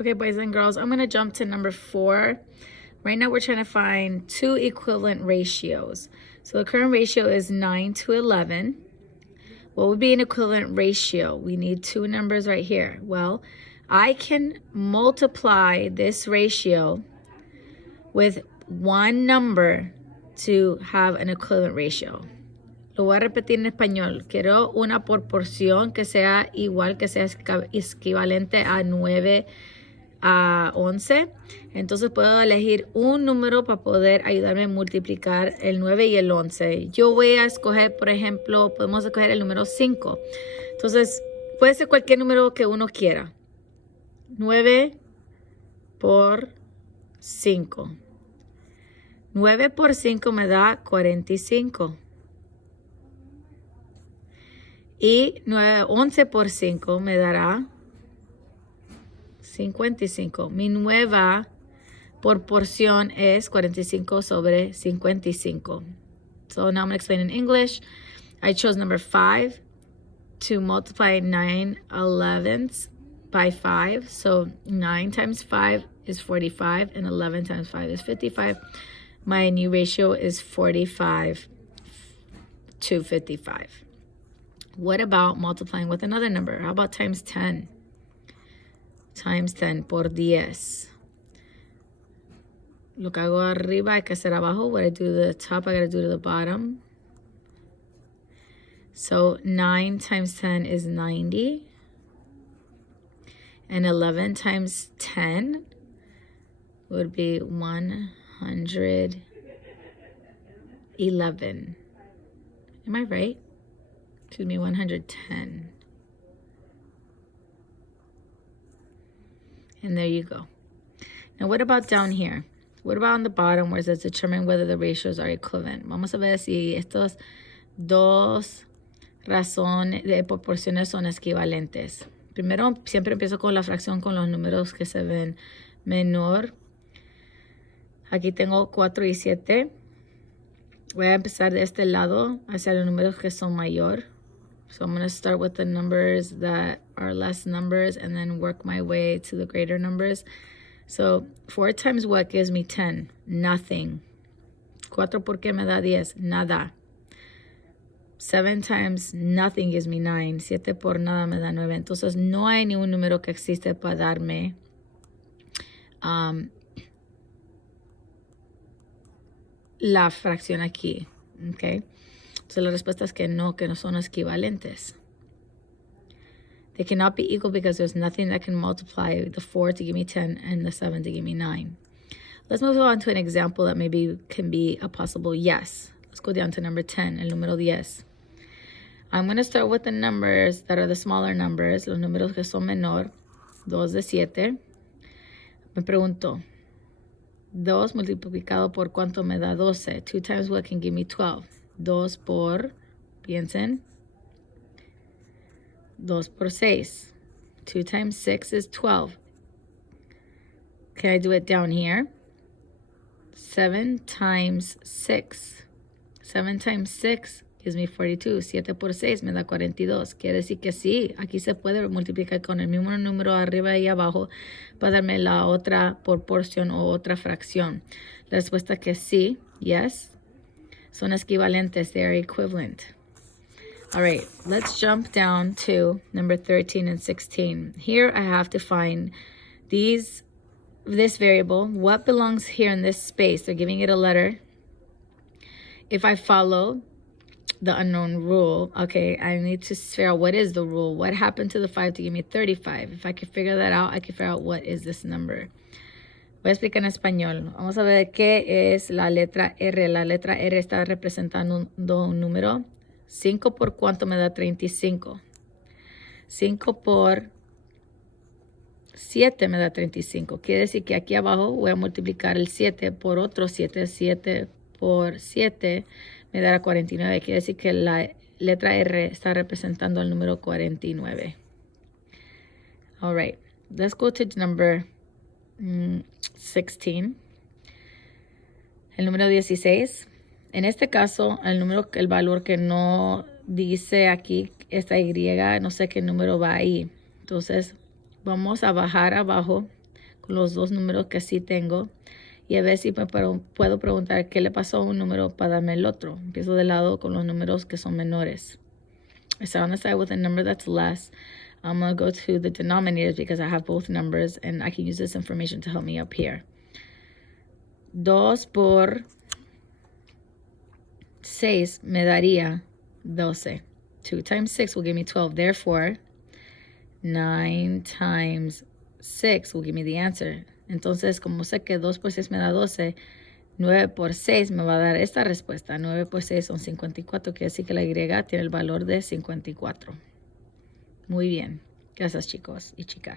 Okay, boys and girls, I'm going to jump to number 4. Right now we're trying to find two equivalent ratios. So the current ratio is 9 to 11. What would be an equivalent ratio? We need two numbers right here. Well, I can multiply this ratio with one number to have an equivalent ratio. Lo voy a repetir en español. Quiero una proporción que sea igual, que sea equivalente a 9 a 11. Entonces puedo elegir un número para poder ayudarme a multiplicar el 9 y el 11. Yo voy a escoger, por ejemplo, podemos escoger el número 5. Entonces, puede ser cualquier número que uno quiera. 9 por 5. 9 por 5 me da 45. Y 11 por 5 me dará 55. Mi nueva proporción es 45 sobre 55. So now I'm going to explain in English. I chose number 5 to multiply 9 11ths by 5. So 9 times 5 is 45 and 11 times 5 is 55. My new ratio is 45 to 55. What about multiplying with another number? How about times 10? Times 10 por 10. Lo que hago arriba hay que hacer abajo. What I do to the top, I got to do to the bottom. So 9 times 10 is 90. And 11 times 10 would be 111. Am I right? Excuse me, 110. And there you go. Now, what about down here? What about on the bottom where it says determine whether the ratios are equivalent? Vamos a ver si estos dos razones de proporciones son equivalentes. Primero, siempre empiezo con la fracción con los números que se ven menor. Aquí tengo 4 y 7. Voy a empezar de este lado hacia los números que son mayor. So I'm going to start with the numbers that are less numbers and then work my way to the greater numbers. So 4 times what gives me 10? Nothing. 4 por qué me da 10? Nada. 7 times nothing gives me 9. 7 por nada me da 9. Entonces no hay ningún número que existe para darme la fracción aquí. Okay. So la respuesta es que no son equivalentes. They cannot be equal because there's nothing that can multiply the 4 to give me 10 and the 7 to give me 9. Let's move on to an example that maybe can be a possible yes. Let's go down to number 10, el número 10. I'm going to start with the numbers that are the smaller numbers, los números que son menor, 2 de 7. Me pregunto, 2 multiplicado por cuánto me da 12? 2 times what can give me 12? 2 por, piensen, 2 por 6. 2 times 6 is 12. Can I do it down here? 7 times 6. 7 times 6 gives me 42. 7 por 6 me da 42. Quiere decir que sí, aquí se puede multiplicar con el mismo número arriba y abajo para darme la otra proporción o otra fracción. La respuesta que sí, yes. Son equivalentes, they are equivalent. All right, let's jump down to number 13 and 16. Here I have to find this variable, what belongs here in this space. They're giving it a letter. If I follow the unknown rule, okay, I need to figure out what is the rule. What happened to the 5 to give me 35? If I can figure that out, I can figure out what is this number. Voy a explicar en español. Vamos a ver qué es la letra R. La letra R está representando un número. 5 por cuánto me da 35. 5 por 7 me da 35. Quiere decir que aquí abajo voy a multiplicar el 7 por otro 7. 7 por 7 me dará 49. Quiere decir que la letra R está representando el número 49. All right. Let's go to number 16. El número 16. En este caso, el valor que no dice aquí, esta Y, no sé qué número va ahí. Entonces, vamos a bajar abajo con los dos números que sí tengo. Y a ver si puedo preguntar qué le pasó a un número para darme el otro. Empiezo de lado con los números que son menores. I start on the side with a number that's less. I'm going to go to the denominators because I have both numbers and I can use this information to help me up here. 2 por 6 me daría 12. 2 times 6 will give me 12. Therefore, 9 times 6 will give me the answer. Entonces, como sé que 2 por 6 me da 12, 9 por 6 me va a dar esta respuesta. 9 por 6 son 54, quiere decir que la Y tiene el valor de 54. Muy bien. Gracias, chicos y chicas.